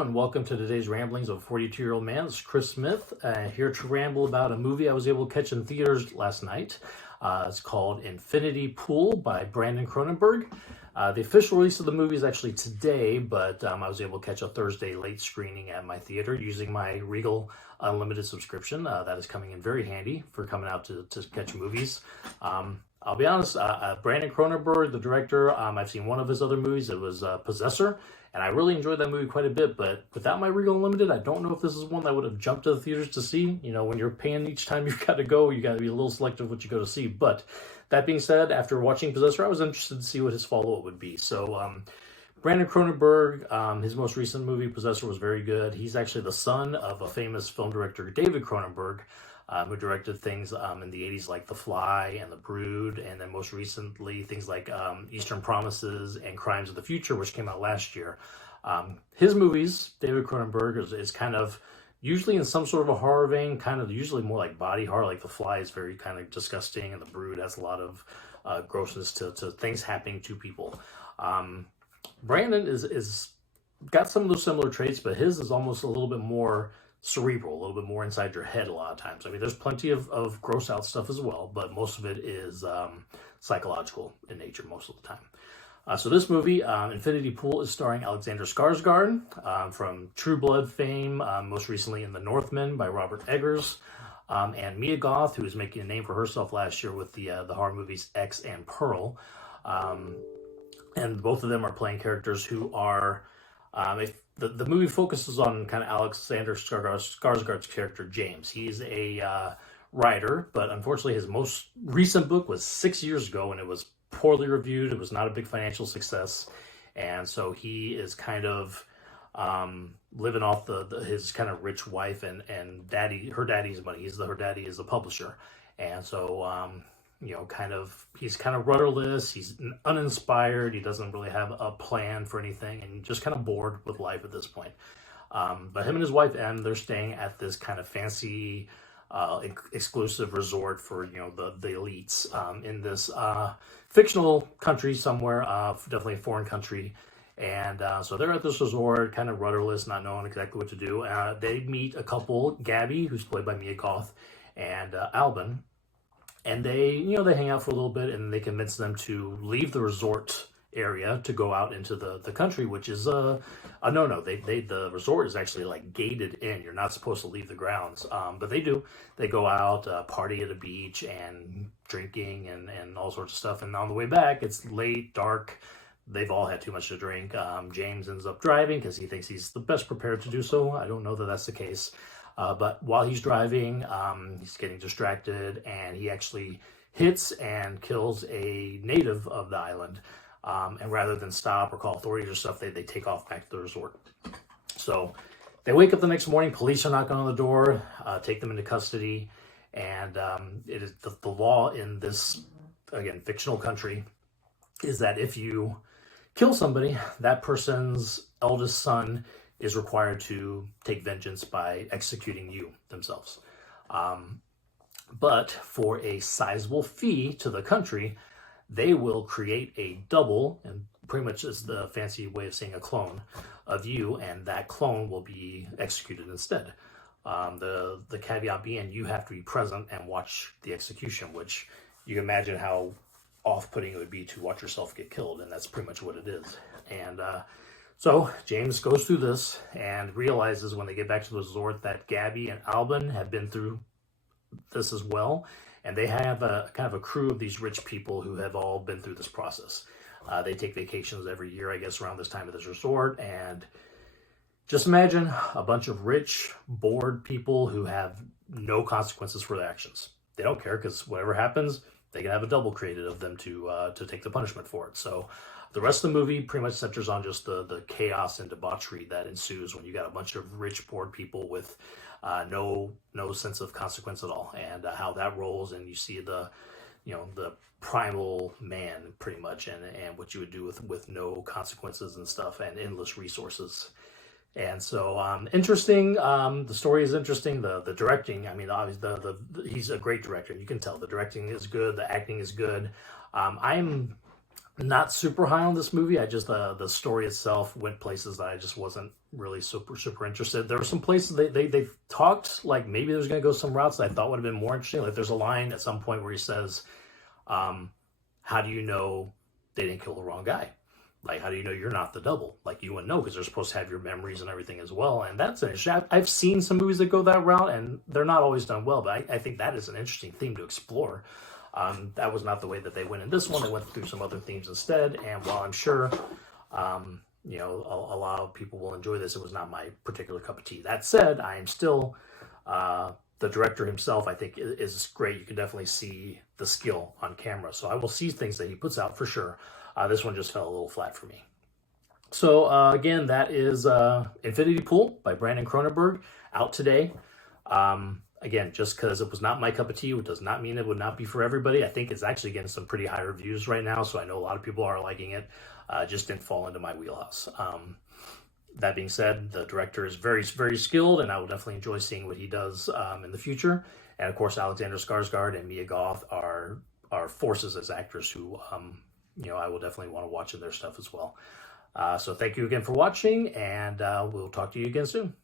and welcome to today's ramblings of a 42-year-old man. This is Chris Smith, here to ramble about a movie I was able to catch in theaters last night. It's called Infinity Pool by Brandon Cronenberg. The official release of the movie is actually today, but I was able to catch a Thursday late screening at my theater using my Regal Unlimited subscription. That is coming in very handy for coming out to catch movies. I'll be honest, Brandon Cronenberg, the director, I've seen one of his other movies. It was Possessor, and I really enjoyed that movie quite a bit, but without my Regal Unlimited, I don't know if this is one that I would have jumped to the theaters to see. You know, when you're paying each time you've got to go, you got to be a little selective what you go to see. But that being said, after watching Possessor, I was interested to see what his follow-up would be. So, Brandon Cronenberg, his most recent movie, Possessor, was very good. He's actually the son of a famous film director, David Cronenberg, who directed things in the 80s like The Fly and The Brood, and then most recently things like Eastern Promises and Crimes of the Future, which came out last year. His movies, David Cronenberg, is kind of usually in some sort of a horror vein, kind of usually more like body horror, like The Fly is very kind of disgusting, and The Brood has a lot of grossness to things happening to people. Brandon is got some of those similar traits, but his is almost a little bit more cerebral, a little bit more inside your head a lot of times. I mean, there's plenty of gross out stuff as well, but most of it is psychological in nature most of the time. So this movie, Infinity Pool, is starring Alexander Skarsgård from True Blood fame, most recently in The Northman by Robert Eggers, and Mia Goth, who is making a name for herself last year with the horror movies X and Pearl. And both of them are playing characters who are, the movie focuses on kind of Alexander Skarsgård's character, James. He's a writer, but unfortunately his most recent book was 6 years ago, and it was poorly reviewed. It was not a big financial success, and so he is kind of living off his kind of rich wife and her daddy's money. Her daddy is a publisher, and so you know, he's kind of rudderless. He's uninspired. He doesn't really have a plan for anything, and just kind of bored with life at this point. But him and his wife Em, they're staying at this kind of fancy, exclusive resort for, you know, the elites in this fictional country somewhere, definitely a foreign country. And so they're at this resort, kind of rudderless, not knowing exactly what to do. They meet a couple, Gabby, who's played by Mia Goth, and Albin. And they hang out for a little bit, and they convince them to leave the resort area to go out into the country, which is a no-no. The resort is actually like gated in. You're not supposed to leave the grounds, but they do. They go out, party at a beach, and drinking and all sorts of stuff. And on the way back, it's late, dark. They've all had too much to drink. James ends up driving because he thinks he's the best prepared to do so. I don't know that that's the case. But while he's driving, he's getting distracted, and he actually hits and kills a native of the island. And rather than stop or call authorities or stuff, they take off back to the resort. So they wake up the next morning, police are knocking on the door, take them into custody, and it is the law in this, again, fictional country is that if you kill somebody, that person's eldest son is required to take vengeance by executing you themselves. But for a sizable fee to the country, they will create a double, and pretty much is the fancy way of saying a clone of you, and that clone will be executed instead. The caveat being you have to be present and watch the execution, which you can imagine how off-putting it would be to watch yourself get killed, and that's pretty much what it is. And so James goes through this and realizes when they get back to the resort that Gabby and Albin have been through this as well. And they have a kind of a crew of these rich people who have all been through this process. They take vacations every year, I guess, around this time at this resort. And just imagine a bunch of rich, bored people who have no consequences for their actions. They don't care because whatever happens, they can have a double created of them to take the punishment for it. So the rest of the movie pretty much centers on just the chaos and debauchery that ensues when you got a bunch of rich, bored people with no sense of consequence at all, and how that rolls. And you see the primal man pretty much, and what you would do with no consequences and stuff, and endless resources. And so interesting. The story is interesting. The directing, I mean, obviously he's a great director. You can tell the directing is good. The acting is good. I'm not super high on this movie. I just the story itself went places that I just wasn't really super interested. There were some places they've talked like maybe there's going to go some routes that I thought would have been more interesting. Like there's a line at some point where he says, how do you know they didn't kill the wrong guy? Like, how do you know you're not the double? Like, you wouldn't know because they're supposed to have your memories and everything as well. And that's an interesting. I've seen some movies that go that route, and they're not always done well. But I think that is an interesting theme to explore. That was not the way that they went in this one. They went through some other themes instead. And while I'm sure, you know, a lot of people will enjoy this, it was not my particular cup of tea. That said, I am still the director himself. I think is great. You can definitely see the skill on camera. So I will see things that he puts out for sure. This one just fell a little flat for me. So again, that is Infinity Pool by Brandon Cronenberg, out today. Again, just because it was not my cup of tea, it does not mean it would not be for everybody. I think it's actually getting some pretty high reviews right now, so I know a lot of people are liking it. Just didn't fall into my wheelhouse. That being said, the director is very skilled, and I will definitely enjoy seeing what he does in the future. And of course, Alexander Skarsgard and Mia Goth are forces as actors who you know, I will definitely want to watch their stuff as well. So thank you again for watching, and we'll talk to you again soon.